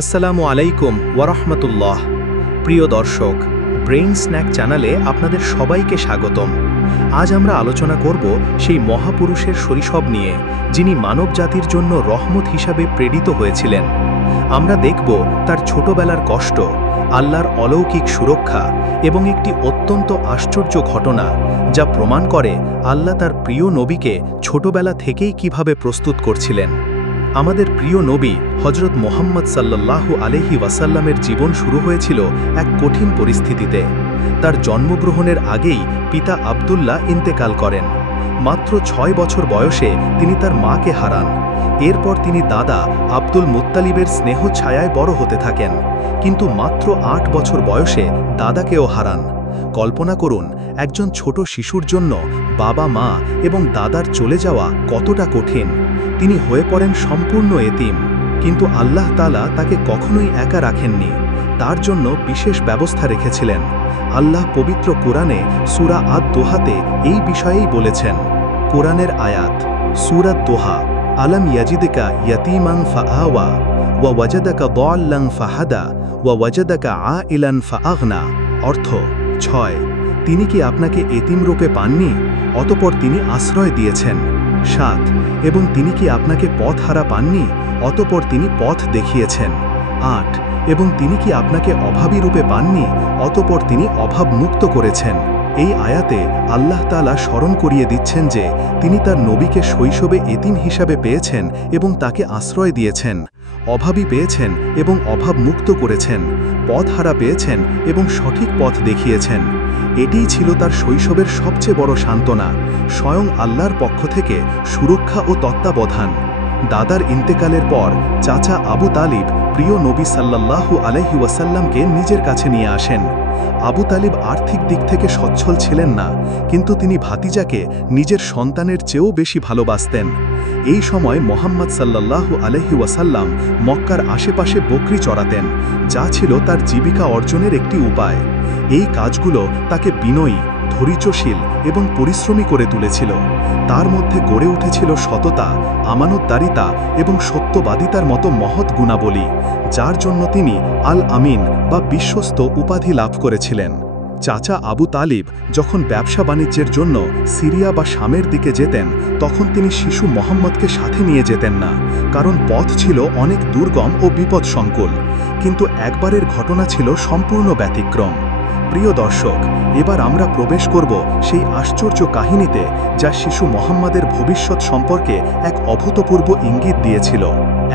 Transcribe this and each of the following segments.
আসসালামু আলাইকুম ওয়ারাহমাতুল্লাহ। প্রিয় দর্শক, ব্রেইন স্ন্যাক চ্যানেলে আপনাদের সবাইকে স্বাগতম। আজ আমরা আলোচনা করব সেই মহাপুরুষের শৈশব নিয়ে, যিনি মানবজাতির জন্য রহমত হিসাবে প্রেরিত হয়েছিলেন। আমরা দেখব তার ছোটবেলার কষ্ট, আল্লাহর অলৌকিক সুরক্ষা এবং একটি অত্যন্ত আশ্চর্য ঘটনা, যা প্রমাণ করে আল্লাহ তার প্রিয় নবীকে ছোটবেলা থেকেই কিভাবে প্রস্তুত করছিলেন। আমাদের প্রিয় নবী হজরত মুহাম্মদ সাল্লাল্লাহু আলাইহি ওয়াসাল্লামের জীবন শুরু হয়েছিল এক কঠিন পরিস্থিতিতে। তার জন্মগ্রহণের আগেই পিতা আব্দুল্লাহ ইন্তেকাল করেন। মাত্র ৬ বছর বয়সে তিনি তার মাকে হারান। এরপর তিনি দাদা আব্দুল মুত্তালিবের স্নেহ ছায়ায় বড় হতে থাকেন, কিন্তু মাত্র ৮ বছর বয়সে দাদাকেও হারান। কল্পনা করুন, একজন ছোট শিশুর জন্য বাবা, মা এবং দাদার চলে যাওয়া কতটা কঠিন। তিনি হয়ে পড়েন সম্পূর্ণ এতিম, কিন্তু আল্লাহ তাআলা তাকে কখনোই একা রাখেননি। তার জন্য বিশেষ ব্যবস্থা রেখেছিলেন। আল্লাহ পবিত্র কোরআনে সূরা আদ-দোহাতে এই বিষয়েই বলেছেন। কোরআনের আয়াত, সূরা দোহা, আলাম ইয়াজিদকা ইয়াতীমান ফাআওয়া ওয়া ওয়াজাদাকা দাল্লান ফাহাদা ওয়া ওয়াজাদাকা আইলান ফাআগনা। অর্থ ৬, তিনি কি আপনাকে এতিম রূপে পাননি, অতঃপর তিনি আশ্রয় দিয়েছেন। ৭, এবং তিনি কি আপনাকে পথহারা পাননি, অতঃপর তিনি পথ দেখিয়েছেন। ৮, এবং তিনি কি আপনাকে অভাবী রূপে পাননি, অতঃপর তিনি অভাব মুক্ত করেছেন। এই আয়াতে আল্লাহ তাআলা স্মরণ করিয়ে দিচ্ছেন যে তিনি তার নবীকে শৈশবে এতিম হিসাবে পেয়েছেন এবং তাকে আশ্রয় দিয়েছেন, অভাবী পেয়েছেন এবং অভাব মুক্ত করেছেন, পথহারা পেয়েছেন এবং সঠিক পথ দেখিয়েছেন। এটিই ছিল তার শৈশবের সবচেয়ে বড় সান্ত্বনা, স্বয়ং আল্লাহর পক্ষ থেকে সুরক্ষা ও তত্ত্বাবধান। দাদার ইন্তেকালের পর চাচা আবু তালিব প্রিয় নবী সাল্লাল্লাহু আলাইহি ওয়াসাল্লামকে নিজের কাছে নিয়ে আসেন। আবু তালিব আর্থিক দিক থেকে সচ্ছল ছিলেন না, কিন্তু তিনি ভাতিজাকে নিজের সন্তানের চেয়েও বেশি ভালোবাসতেন। এই সময় মুহাম্মদ সাল্লাল্লাহু আলাইহি ওয়াসাল্লাম মক্কার আশেপাশে বকরি চড়াতেন, যা ছিল তার জীবিকা অর্জনের একটি উপায়। এই কাজগুলো তাকে বিনয়ী, ধৈর্যশীল এবং পরিশ্রমী করে তুলেছিল। তার মধ্যে গড়ে উঠেছিল সততা, আমানতদারিতা এবং সত্যবাদিতার মতো মহৎ গুণাবলী, যার জন্য তিনি আল আমিন বা বিশ্বস্ত উপাধি লাভ করেছিলেন। চাচা আবু তালিব যখন ব্যবসা বাণিজ্যের জন্য সিরিয়া বা শামের দিকে যেতেন, তখন তিনি শিশু মুহাম্মদকে সাথে নিয়ে যেতেন না, কারণ পথ ছিল অনেক দুর্গম ও বিপদসংকুল। কিন্তু একবারের ঘটনা ছিল সম্পূর্ণ ব্যতিক্রম। প্রিয় দর্শক, এবার আমরা প্রবেশ করব সেই আশ্চর্য কাহিনীতে, যা শিশু মুহাম্মদের ভবিষ্যৎ সম্পর্কে এক অভূতপূর্ব ইঙ্গিত দিয়েছিল।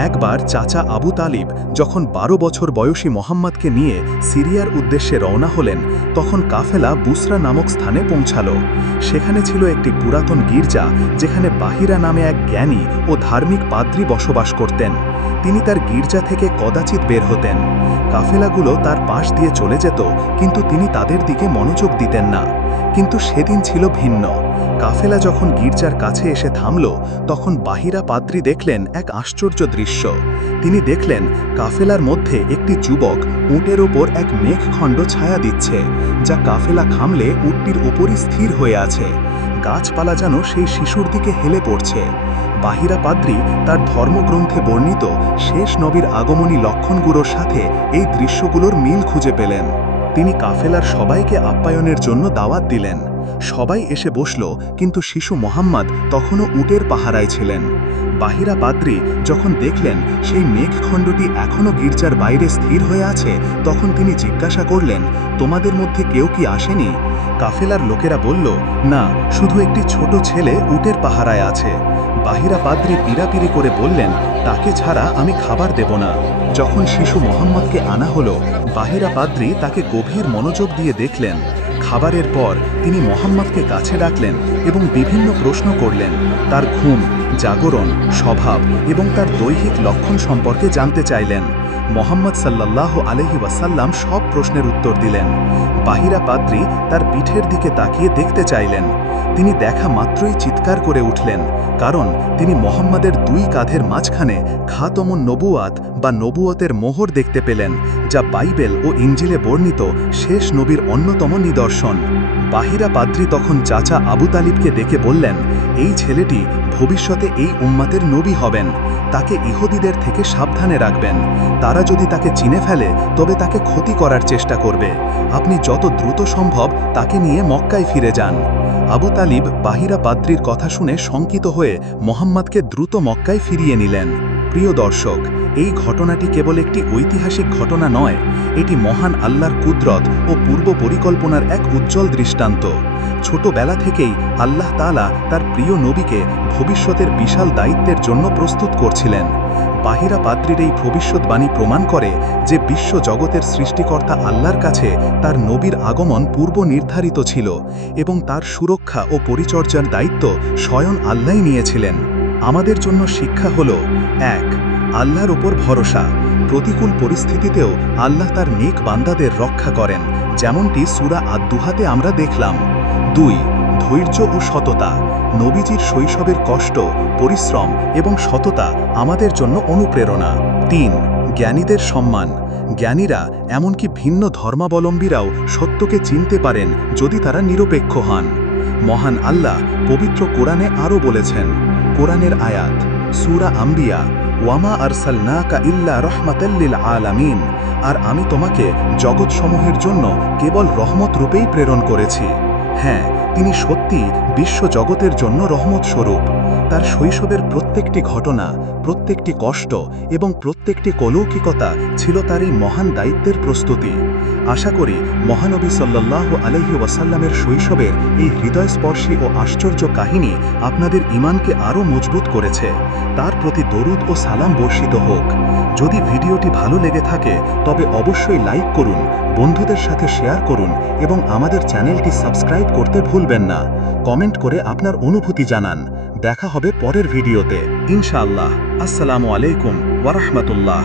একবার চাচা আবু তালিব যখন 12 বছর বয়সী মুহাম্মদকে নিয়ে সিরিয়ার উদ্দেশ্যে রওনা হলেন, তখন কাফেলা বুসরা নামক স্থানে পৌঁছাল। সেখানে ছিল একটি পুরাতন গির্জা, যেখানে বাহিরা নামে এক জ্ঞানী ও ধার্মিক পাদ্রী বসবাস করতেন। তিনি তার গির্জা থেকে কদাচিৎ বের হতেন। কাফেলাগুলো তার পাশ দিয়ে চলে যেত, কিন্তু তিনি তাদের দিকে মনোযোগ দিতেন না। কিন্তু সেদিন ছিল ভিন্ন। কাফেলা যখন গির্জার কাছে এসে থামল, তখন বাহিরা পাদ্রী দেখলেন এক আশ্চর্য দৃশ্য। তিনি দেখলেন কাফেলার মধ্যে একটি যুবক উটের ওপর এক মেঘখণ্ড ছায়া দিচ্ছে, যা কাফেলা থামলে উটটির ওপরই স্থির হয়ে আছে। গাছপালা যেন সেই শিশুর দিকে হেলে পড়ছে। বাহিরা পাদ্রী তার ধর্মগ্রন্থে বর্ণিত শেষ নবীর আগমনী লক্ষণগুলোর সাথে এই দৃশ্যগুলোর মিল খুঁজে পেলেন। তিনি কাফেলার সবাইকে আপ্যায়নের জন্য দাওয়াত দিলেন। সবাই এসে বসল, কিন্তু শিশু মুহাম্মদ তখনও উটের পাহারায় ছিলেন। বাহিরা পাদ্রী যখন দেখলেন সেই মেঘখণ্ডটি এখনও গির্জার বাইরে স্থির হয়ে আছে, তখন তিনি জিজ্ঞাসা করলেন, তোমাদের মধ্যে কেউ কি আসেনি? কাফেলার লোকেরা বলল, না, শুধু একটি ছোট ছেলে উটের পাহারায় আছে। বাহিরা পাদ্রী পীড়াপিড়ি করে বললেন, তাকে ছাড়া আমি খাবার দেব না। যখন শিশু মুহাম্মদকে আনা হলো, বাহিরা পাদ্রী তাকে গভীর মনোযোগ দিয়ে দেখলেন। খাবারের পর তিনি মুহাম্মদকে কাছে ডাকলেন এবং বিভিন্ন প্রশ্ন করলেন। তার ঘুম, জাগরণ, স্বভাব এবং তার দৈহিক লক্ষণ সম্পর্কে জানতে চাইলেন। মুহাম্মদ সাল্লাল্লাহু আলাইহি ওয়াসাল্লাম সব প্রশ্নের উত্তর দিলেন। বাহিরা পাদ্রী তার পিঠের দিকে তাকিয়ে দেখতে চাইলেন। তিনি দেখা মাত্রই চিৎকার করে উঠলেন, কারণ তিনি মুহাম্মদের 2 কাঁধের মাঝখানে খাতমুন নবুয়াত বা নবুয়তের মোহর দেখতে পেলেন, যা বাইবেল ও ইঞ্জিলে বর্ণিত শেষ নবীর অন্যতম নিদর্শন। বাহিরা পাদ্রী তখন চাচা আবু তালিবকে ডেকে বললেন, এই ছেলেটি ভবিষ্যতে এই উম্মতের নবী হবেন, তাকে ইহুদিদের থেকে সাবধানে রাখবেন, তারা যদি তাকে চিনে ফেলে তবে তাকে ক্ষতি করার চেষ্টা করবে। আপনি যত দ্রুত সম্ভব তাকে নিয়ে মক্কায় ফিরে যান। আবু তালিব বাহিরা পাদ্রীর কথা শুনে শঙ্কিত হয়ে মোহাম্মদকে দ্রুত মক্কায় ফিরিয়ে নিলেন। প্রিয় দর্শক, এই ঘটনাটি কেবল একটি ঐতিহাসিক ঘটনা নয়, এটি মহান আল্লাহর কুদরত ও পূর্ব পরিকল্পনার এক উজ্জ্বল দৃষ্টান্ত। ছোটবেলা থেকেই আল্লাহ তাআলা তার প্রিয় নবীকে ভবিষ্যতের বিশাল দায়িত্বের জন্য প্রস্তুত করছিলেন। বাহিরা পাদ্রীর এই ভবিষ্যৎবাণী প্রমাণ করে যে বিশ্ব জগতের সৃষ্টিকর্তা আল্লাহর কাছে তার নবীর আগমন পূর্ব নির্ধারিত ছিল এবং তার সুরক্ষা ও পরিচর্যার দায়িত্ব স্বয়ং আল্লাহই নিয়েছিলেন। আমাদের জন্য শিক্ষা হল: ১. আল্লাহর ওপর ভরসা। প্রতিকূল পরিস্থিতিতেও আল্লাহ তার নেক বান্দাদের রক্ষা করেন, যেমনটি সূরা আদ-দুহাতে আমরা দেখলাম। ২. ধৈর্য ও সততা। নবীজির শৈশবের কষ্ট, পরিশ্রম এবং সততা আমাদের জন্য অনুপ্রেরণা। ৩. জ্ঞানীদের সম্মান। জ্ঞানীরা, এমনকি ভিন্ন ধর্মাবলম্বীরাও সত্যকে চিনতে পারেন যদি তারা নিরপেক্ষ হন। মহান আল্লাহ পবিত্র কোরআনে আরও বলেছেন, কোরআনের আয়াত, সূরা আম্বিয়া, ওয়ামা আরসালনাকা ইল্লা রাহমাতাল লিল আলামিন, আর আমি তোমাকে জগৎসমূহের জন্য কেবল রহমত রূপেই প্রেরণ করেছি। হ্যাঁ, তিনি সত্যি বিশ্ব জগতের জন্য রহমত স্বরূপ। তার শৈশবের প্রত্যেকটি ঘটনা, প্রত্যেকটি কষ্ট এবং প্রত্যেকটি অলৌকিকতা ছিল তার এই মহান দায়িত্বের প্রস্তুতি। আশা করি মহানবী সাল্লাল্লাহু আলাইহি ওয়াসাল্লামের শৈশবের এই হৃদয়স্পর্শী ও আশ্চর্য কাহিনী আপনাদের ঈমানকে আরও মজবুত করেছে। তার প্রতি দরুদ ও সালাম বর্ষিত হোক। যদি ভিডিওটি ভালো লেগে থাকে তবে অবশ্যই লাইক করুন, বন্ধুদের সাথে শেয়ার করুন এবং আমাদের চ্যানেলটি সাবস্ক্রাইব করতে ভুলবেন না। কমেন্ট করে আপনার অনুভূতি জানান। দেখা হবে পরের ভিডিওতে ইনশাআল্লাহ। আসসালামু আলাইকুম ওয়া রাহমাতুল্লাহ।